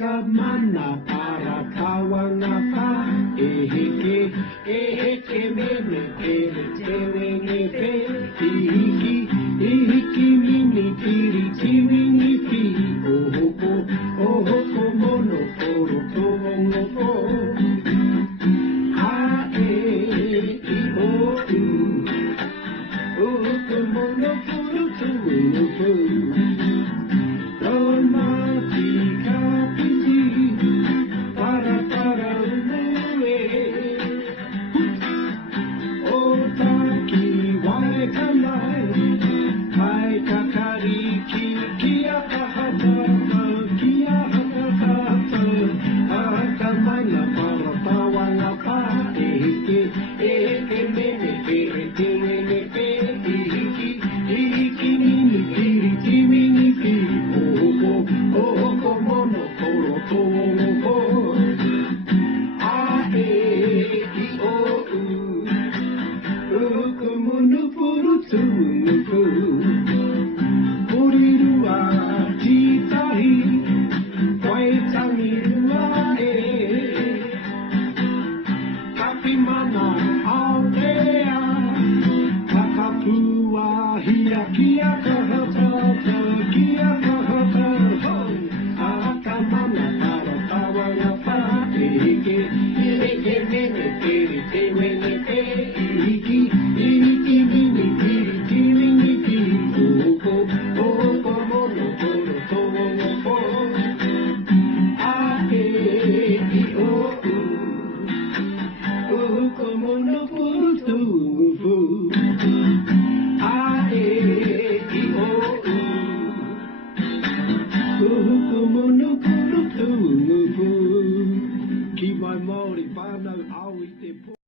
Kamana para kawana pa eheke mene pere tele pe ihiki mini piri timini pi ohoko mono poro tomo po ha ohoko mono poro tomo po Keep my Māori whānau au I te po.